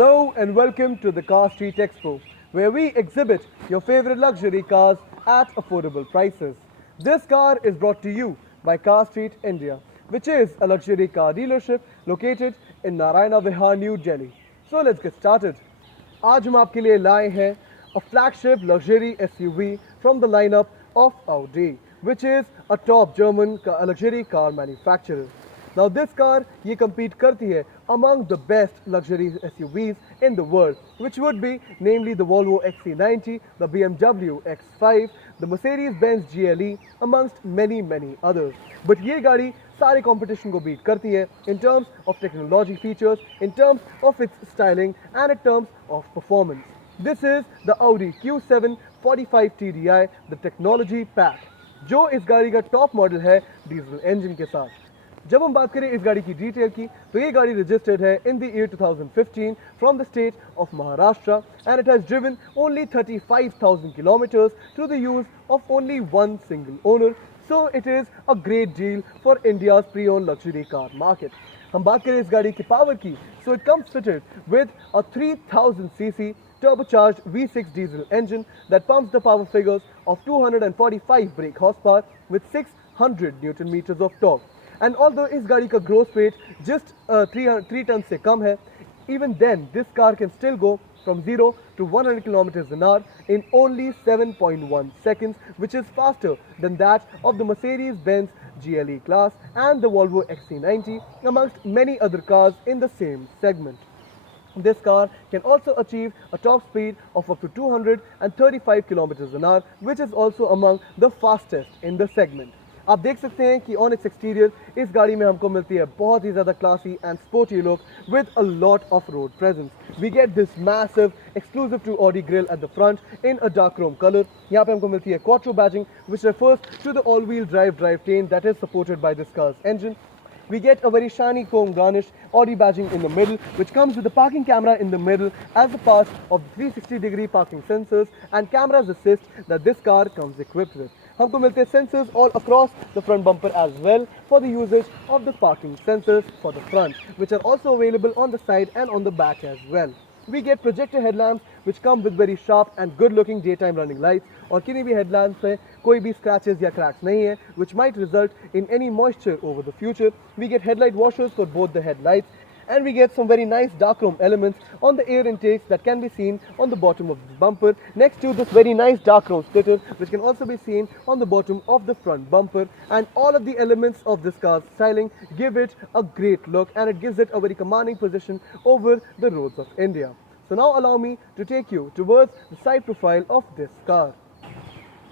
Hello and welcome to the Car Street Expo, where we exhibit your favorite luxury cars at affordable prices. This car is brought to you by Car Street India, which is a luxury car dealership located in Naraina Vihar, New Delhi. So let's get started. आज हम आपके लिए लाए हैं a flagship luxury SUV from the lineup of Audi, which is a top German luxury car manufacturer. Now this car ये compete करती है among the best luxury SUVs in the world, which would be namely the Volvo XC90, the BMW X5, the Mercedes-Benz GLE, amongst many others. But ये गाड़ी सारे competition को beat करती है in terms of technology features, in terms of its styling and in terms of performance. This is the Audi Q7 45TDI, the technology pack, जो इस गाड़ी का टॉप मॉडल है डीजल इंजन के साथ. जब हम बात करें इस गाड़ी की डिटेल की तो ये गाड़ी रजिस्टर्ड है in the year 2015 from the state of Maharashtra and it has driven only 35,000 kilometres through the use of only one single owner. So it is a great deal for India's pre own luxury car market. हम बात करें इस गाड़ी की power की, so it comes fitted with a 3000cc turbocharged V6 diesel engine that pumps the power figures of 245 brake horsepower with 600 Newton meters of torque. And although इस गाड़ी का gross weight just 3 tons से कम है, even then this car can still go from 0 to 100 kilometers an hour in only 7.1 seconds, which is faster than that of the Mercedes-Benz GLE class and the Volvo XC90, amongst many other cars in the same segment. This car can also achieve a top speed of up to 235 kilometers an hour, which is also among the fastest in the segment. आप देख सकते हैं कि on it's exterior इस गाड़ी में हमको मिलती है बहुत ही ज़्यादा classy and sporty look with a lot of road presence. We get this massive exclusive to Audi grille at the front in a dark chrome colour. यहाँ पे हमको मिलती है Quattro badging which refers to the all wheel drive train that is supported by this cars engine. We get a very shiny chrome garnish Audi badging in the middle, which comes with the parking camera in the middle as a part of 360-degree parking sensors and cameras assist that this car comes equipped with. हमको मिलते हैं sensors all across the front bumper as well for the usage of the parking sensors for the front, which are also available on the side and on the back as well. We get projector headlamps which come with very sharp and good looking daytime running lights, और किन्हीं भी headlamps में कोई भी scratches या cracks नहीं है, which might result in any moisture over the future. We get headlight washers for both the headlights, and we get some very nice dark chrome elements on the air intakes that can be seen on the bottom of this bumper, next to this very nice dark chrome splitter which can also be seen on the bottom of the front bumper. And all of the elements of this car's styling give it a great look, and it gives it a very commanding position over the roads of India. So now allow me to take you towards the side profile of this car.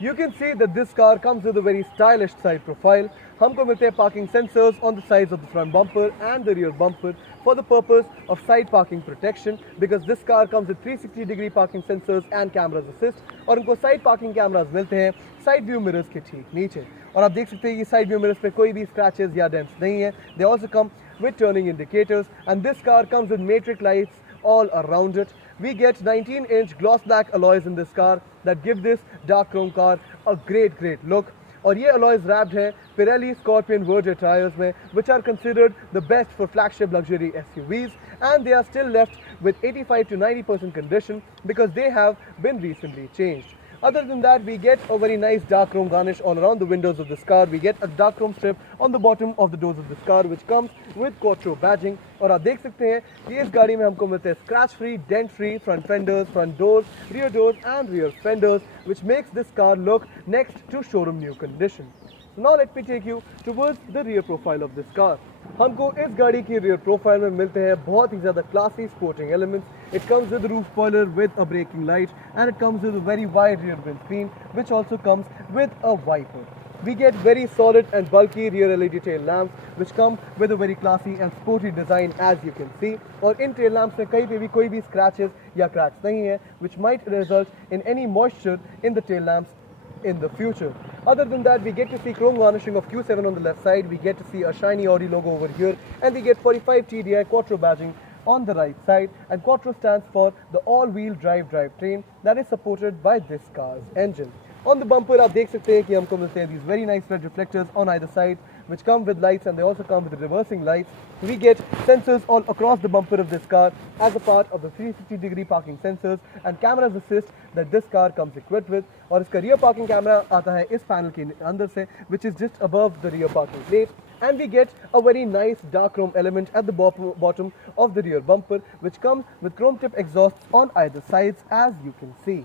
You can see that this car comes with a very stylish side profile. हमको मिलते हैं parking sensors on the sides of the front bumper and the rear bumper for the purpose of side parking protection, because this car comes with 360-degree parking sensors and cameras assist, और उनको side parking cameras मिलते हैं side view mirrors के ठीक नीचे. और आप देख सकते हैं कि side view mirrors पे कोई भी scratches या dents नहीं है. They also come with turning indicators, and this car comes with matrix lights all around it. We get 19-inch gloss black alloys in this car that give this dark chrome car a great look. और ये alloys wrapped हैं Pirelli Scorpion Verde tires में, which are considered the best for flagship luxury SUVs, and they are still left with 85 to 90% condition because they have been recently changed. Other than that, we get a very nice dark chrome garnish all around the windows of this car. We get a dark chrome strip on the bottom of the doors of this car, which comes with Quattro badging. और आप देख सकते हैं कि इस गाड़ी में हमको मिलते हैं scratch free, dent free front fenders, front doors, and rear fenders, which makes this car look next to showroom new condition. So now let me take you towards the rear profile of this car. हमको इस गाड़ी की rear profile में मिलते हैं बहुत ही ज़्यादा classy sporting elements. It comes with a roof spoiler with a braking light, and it comes with a very wide rear windscreen, which also comes with a wiper. We get very solid and bulky rear LED tail lamps, which come with a very classy and sporty design, as you can see. और इन tail lamps में कहीं पे भी कोई भी scratches या cracks नहीं है, which might result in any moisture in the tail lamps in the future. Other than that, we get to see chrome garnishing of Q7 on the left side. We get to see a shiny Audi logo over here, and we get 45TDI QUATTRO badging on the right side, and Quattro stands for the all-wheel drivetrain that is supported by this car's engine. On the bumper आप देख सकते हैं कि हमको मिलते हैं these very nice red reflectors on either side, which come with lights, and they also come with reversing lights. We get sensors all across the bumper of this car as a part of the 360-degree parking sensors and cameras assist that this car comes equipped with. और इसका rear parking camera आता है इस panel के अंदर से, which is just above the rear parking plate. And we get a very nice dark chrome element at the bottom of the rear bumper, which comes with chrome tip exhausts on either sides, as you can see.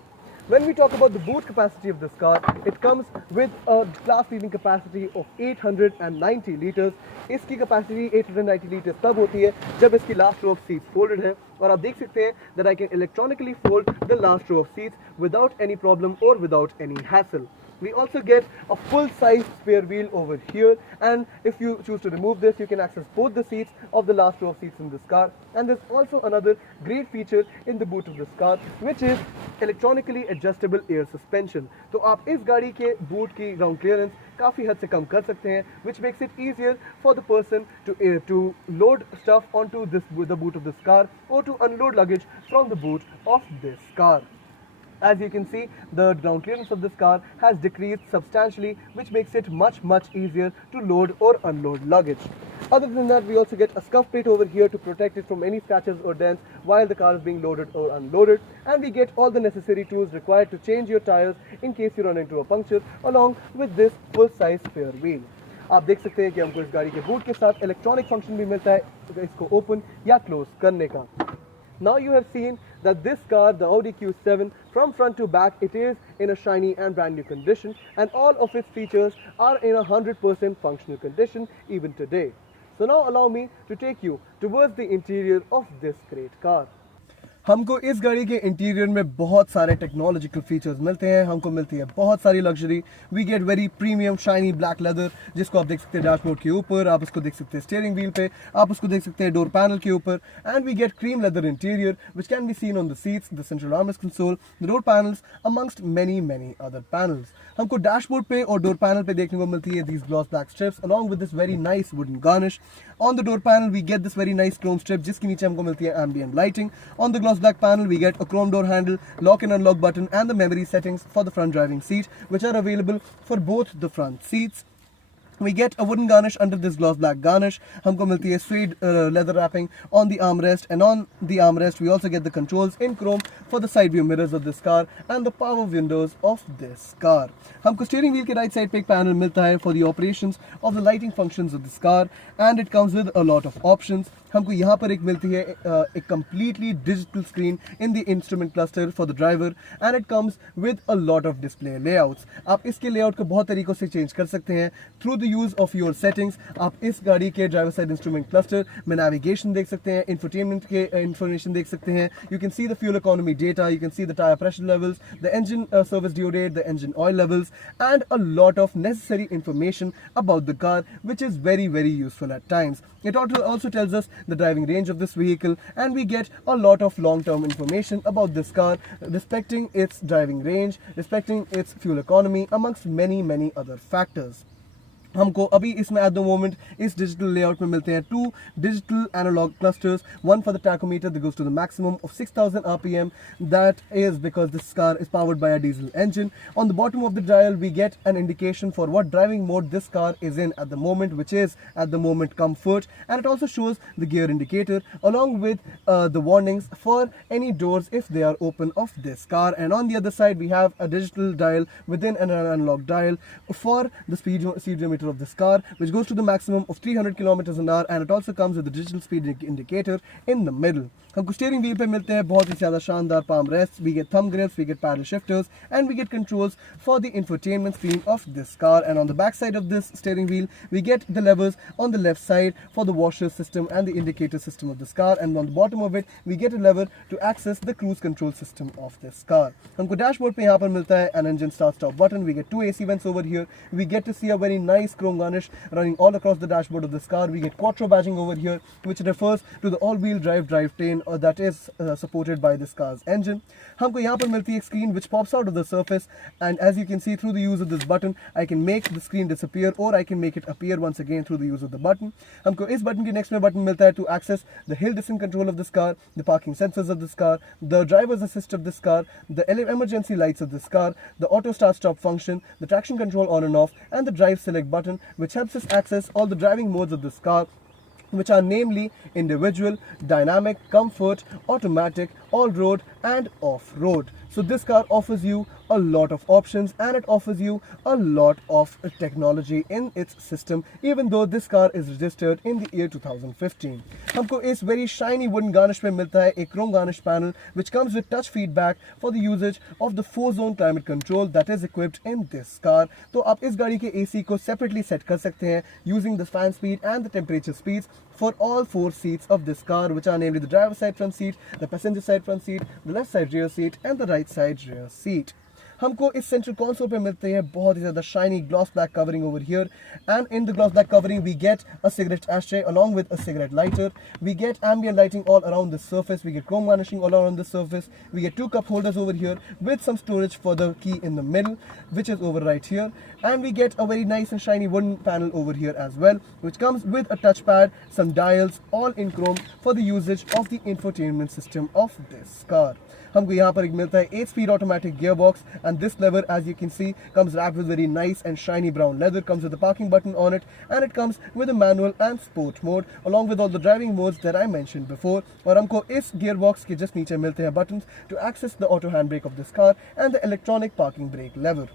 When we talk about the boot capacity of this car, it comes with a class-leading capacity of 890 liters. इसकी capacity 890 liters तब होती है जब इसकी last row of seats folded है, और आप देख सकते हैं that I can electronically fold the last row of seats without any problem or without any hassle. We also get a full-size spare wheel over here, and if you choose to remove this, you can access both the seats of the last row of seats in this car. And there's also another great feature in the boot of this car, which is electronically adjustable air suspension. तो आप इस गाड़ी के boot की ground clearance काफ़ी हद से कम कर सकते हैं, which makes it easier for the person to load stuff onto the boot of this car or to unload luggage from the boot of this car. As you can see, the ground clearance of this car has decreased substantially, which makes it much easier to load or unload luggage. Other than that, we also get a scuff plate over here to protect it from any scratches or dents while the car is being loaded or unloaded. And we get all the necessary tools required to change your tires in case you run into a puncture, along with this full-size spare wheel. आप देख सकते हैं कि हमको इस गाड़ी के boot के साथ इलेक्ट्रॉनिक फंक्शन भी मिलता है इसको ओपन या क्लोज करने का. Now you have seen that this car, the Audi Q7, from front to back, it is in a shiny and brand new condition, and all of its features are in 100% functional condition even today. So now allow me to take you towards the interior of this great car. हमको इस गाड़ी के interior में बहुत सारे technological features मिलते हैं. हमको मिलती है बहुत सारी luxury. We get very premium shiny black leather, जिसको आप देख सकते हैं डैशबोर्ड के ऊपर, आप उसको देख सकते हैं स्टीयरिंग व्हील पे, आप उसको देख सकते हैं डोर पैनल के ऊपर. And we get cream leather interior which can be seen on the seats, the central armrest console, the door panels amongst many other panels. हमको डैशबोर्ड पे और डोर पैनल पे देखने को मिलती है these gloss black strips along with this very nice wooden garnish. On the door panel we get this very nice chrome strip जिसके नीचे हमको मिलती है ambient lighting. On the gloss black panel we get a chrome door handle, lock and unlock button and the memory settings for the front driving seat, which are available for both the front seats. We get a wooden garnish under this gloss black garnish. हमको मिलती है suede leather wrapping on the armrest, and on the armrest we also get the controls in chrome for the side view mirrors of this car and the power windows of this car. हमको steering wheel के right side पे एक panel मिलता है for the operations of the lighting functions of this car, and it comes with a lot of options. हमको यहाँ पर एक मिलती है एक completely digital screen in the instrument cluster for the driver, and it comes with a lot of display layouts. आप इसके layout को बहुत तरीकों से change कर सकते हैं through the use of your settings. आप इस गाड़ी के driver side instrument cluster में navigation देख सकते हैं, infotainment के information देख सकते हैं. You can see the fuel economy data, you can see the tire pressure levels, the engine service due date, the engine oil levels, and a lot of necessary information about the car, which is very useful at times. It also tells us the driving range of this vehicle, and we get a lot of long-term information about this car, respecting its driving range, respecting its fuel economy, amongst many other factors. हमको अभी इसमें at the moment इस digital layout में मिलते हैं two digital analog clusters, one for the tachometer that goes to the maximum of 6000 rpm. That is because this car is powered by a diesel engine. On the bottom of the dial we get an indication for what driving mode this car is in at the moment, which is at the moment comfort, and it also shows the gear indicator along with the warnings for any doors if they are open of this car. And on the other side we have a digital dial within an analog dial for the speedometer of this car, which goes to the maximum of 300 kilometers an hour, and it also comes with the digital speed indicator in the middle. हमको steering wheel पे मिलते हैं बहुत ही ज़्यादा शानदार palm rests, we get thumb grips, we get paddle shifters, and we get controls for the infotainment screen of this car. And on the back side of this steering wheel we get the levers on the left side for the washer system and the indicator system of this car, and on the bottom of it we get a lever to access the cruise control system of this car. हमको dashboard पे यहाँ पर मिलता है an engine start stop button, we get two AC vents over here, we get to see a very nice chrome garnish running all across the dashboard of this car, we get quattro badging over here, which refers to the all-wheel drivetrain that is supported by this car's engine. हमको यहाँ पर मिलती है एक screen which pops out of the surface, and as you can see through the use of this button I can make the screen disappear or I can make it appear once again through the use of the button. हमको इस button के next में button मिलता है to access the hill descent control of this car, the parking sensors of this car, the driver's assist of this car, the emergency lights of this car, the auto start stop function, the traction control on and off, and the drive select button button which helps us access all the driving modes of this car, which are namely individual, dynamic, comfort, automatic, all-road and off-road. So this car offers you a lot of options and it offers you a lot of technology in its system, even though this car is registered in the year 2015. हमको इस very shiny wooden garnish में मिलता है एक chrome garnish panel which comes with touch feedback for the usage of the 4-zone climate control that is equipped in this car. तो आप इस गाड़ी के AC को separately set कर सकते हैं using the fan speed and the temperature speeds for all 4 seats of this car, which are namely the driver side front seat, the passenger side front seat, the left side rear seat and the right side rear seat. हमको इस central console पे मिलते हैं बहुत ही ज़्यादा shiny gloss black covering over here, and in the gloss black covering we get a cigarette ashtray along with a cigarette lighter. We get ambient lighting all around the surface. We get chrome garnishing all around the surface. We get 2 cup holders over here with some storage for the key in the middle, which is over right here, and we get a very nice and shiny wooden panel over here as well, which comes with a touchpad, some dials, all in chrome for the usage of the infotainment system of this car. हमको यहाँ पर एक मिलता है 8-speed automatic gearbox, and this lever, as you can see, comes wrapped with very nice and shiny brown leather, comes with a parking button on it, and it comes with a manual and sport mode along with all the driving modes that I mentioned before. और हमको इस gearbox के just नीचे मिलते हैं buttons to access the auto handbrake of this car and the electronic parking brake lever.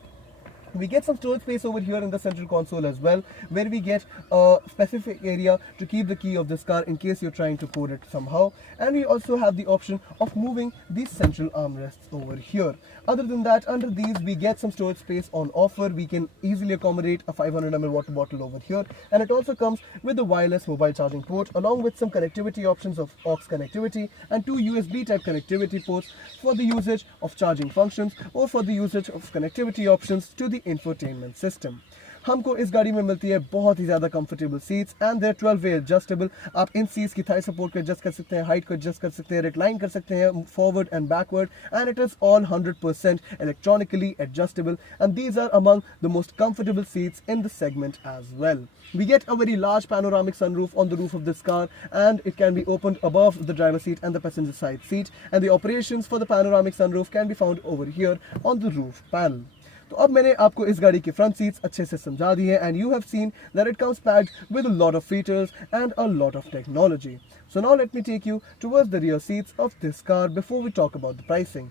We get some storage space over here in the central console as well, where we get a specific area to keep the key of this car in case you're trying to code it somehow, and we also have the option of moving these central armrests over here. Other than that, under these we get some storage space on offer. We can easily accommodate a 500 ml water bottle over here, and it also comes with a wireless mobile charging port along with some connectivity options of aux connectivity and 2 USB type connectivity ports for the usage of charging functions or for the usage of connectivity options to the infotainment system. हमको इस गाड़ी में मिलती है बहुत ही ज़्यादा comfortable seats and there 12 way adjustable. आप इन सीट्स की थाई सपोर्ट को एडजस्ट कर सकते हैं, हाइट को एडजस्ट कर सकते हैं, रिक्लाइन कर सकते हैं forward and backward, and it is all 100% electronically adjustable, and these are among the most comfortable seats in the segment as well. We get a very large panoramic sunroof on the roof of this car, and it can be opened above the driver's seat and the passenger side seat, and the operations for the panoramic sunroof can be found over here on the roof panel. तो अब मैंने आपको इस गाड़ी की front seats अच्छे से समझा दी है, and you have seen that it comes packed with a lot of features and a lot of technology. So now let me take you towards the rear seats of this car before we talk about the pricing.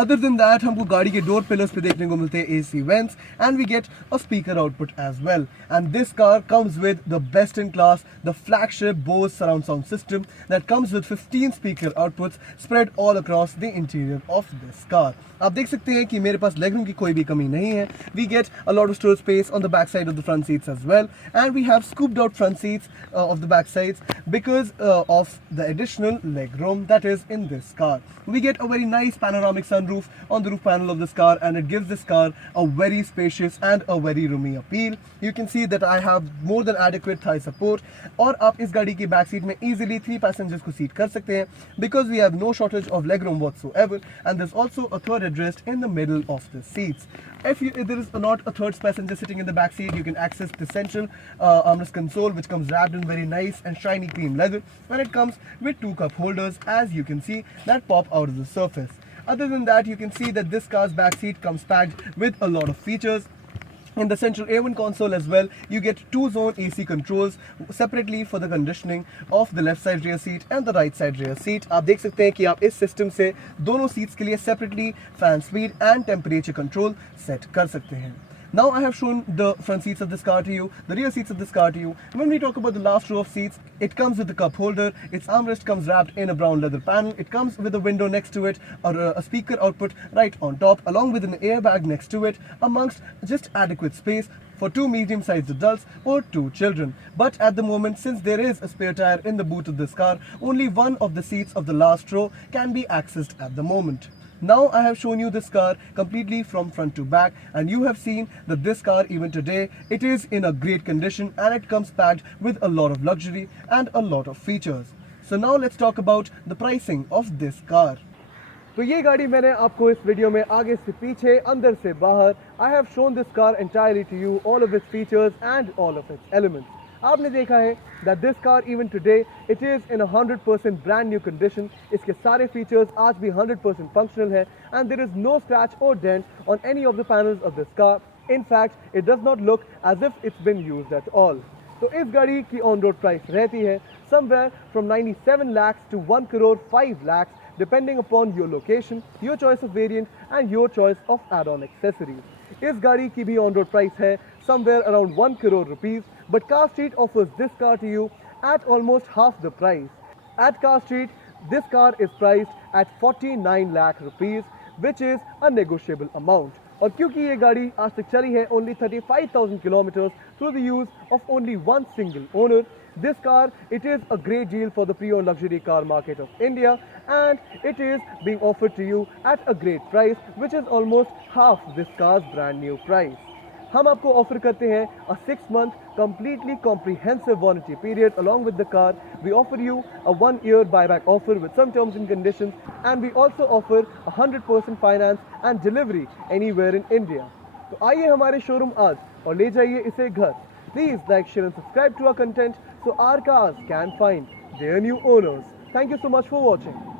Other than that, हमको गाड़ी के door pillars पे देखने को मिलते हैं AC vents, and we get a speaker output as well. And this car comes with the best in class, the flagship Bose surround sound system that comes with 15 speaker outputs spread all across the interior of this car. आप देख सकते हैं कि मेरे पास legroom की कोई भी कमी नहीं है. We get a lot of storage space on the back side of the front seats as well, and we have scooped out front seats of the back sides because of the additional legroom that is in this car. We get a very nice panoramic sunroof on the roof panel of this car, and it gives this car a very spacious and a very roomy appeal. You can see that I have more than adequate thigh support, और आप इस गाड़ी की back seat में easily 3 passengers को seat कर सकते हैं because we have no shortage of legroom whatsoever, and there's also a third headrest in the middle of the seats. If there is not a third passenger sitting in the back seat, you can access the central armrest console, which comes wrapped in very nice and shiny cream leather, and it comes with 2 cup holders, as you can see, that pop out of the surface. Other than that, you can see that this car's back seat comes packed with a lot of features. In the central A1 console as well, you get 2-zone AC controls separately for the conditioning of the left side rear seat and the right side rear seat. आप देख सकते हैं कि आप इस system से दोनों seats के लिए separately fan speed and temperature control set कर सकते हैं. Now I have shown the front seats of this car to you, the rear seats of this car to you. When we talk about the last row of seats, it comes with the cup holder, its armrest comes wrapped in a brown leather panel, it comes with a window next to it, or a speaker output right on top, along with an airbag next to it, amongst just adequate space for 2 medium-sized adults or 2 children. But at the moment, since there is a spare tire in the boot of this car, only one of the seats of the last row can be accessed at the moment. Now I have shown you this car completely from front to back, and you have seen that this car, even today, it is in a great condition, and it comes packed with a lot of luxury and a lot of features. So now let's talk about the pricing of this car. तो ये गाड़ी मैंने आपको इस video में आगे से पीछे, अंदर से बाहर, I have shown this car entirely to you, all of its features and all of its elements. आपने देखा है that this car even today it is in 100% brand new condition. इसके सारे features आज भी 100% functional है, and there is no scratch or dent on any of the panels of this car. In fact, it does not look as if it's been used at all. तो इस गाड़ी की on road price रहती है somewhere from 97 lakhs to 1 crore 5 lakhs depending upon your location, your choice of variant and your choice of add-on accessories. इस गाड़ी की भी ऑन रोड प्राइस है somewhere around 1 crore rupees, but Car Street offers this car to you at almost half the price. At Car Street, this car is priced at 49 lakh rupees, which is a negotiable amount. और क्योंकि ये गाड़ी आज तक चली है only 35,000 kilometers through the use of only one single owner, this car, it is a great deal for the pre-owned luxury car market of India, and it is being offered to you at a great price, which is almost half this car's brand new price. हम आपको offer करते हैं a 6-month completely comprehensive warranty period along with the car. We offer you a 1-year buyback offer with some terms and conditions, and we also offer 100% finance and delivery anywhere in India. तो आइए हमारे showroom आज और ले जाइए इसे घर. Please like, share and subscribe to our content so our cars can find their new owners. Thank you so much for watching.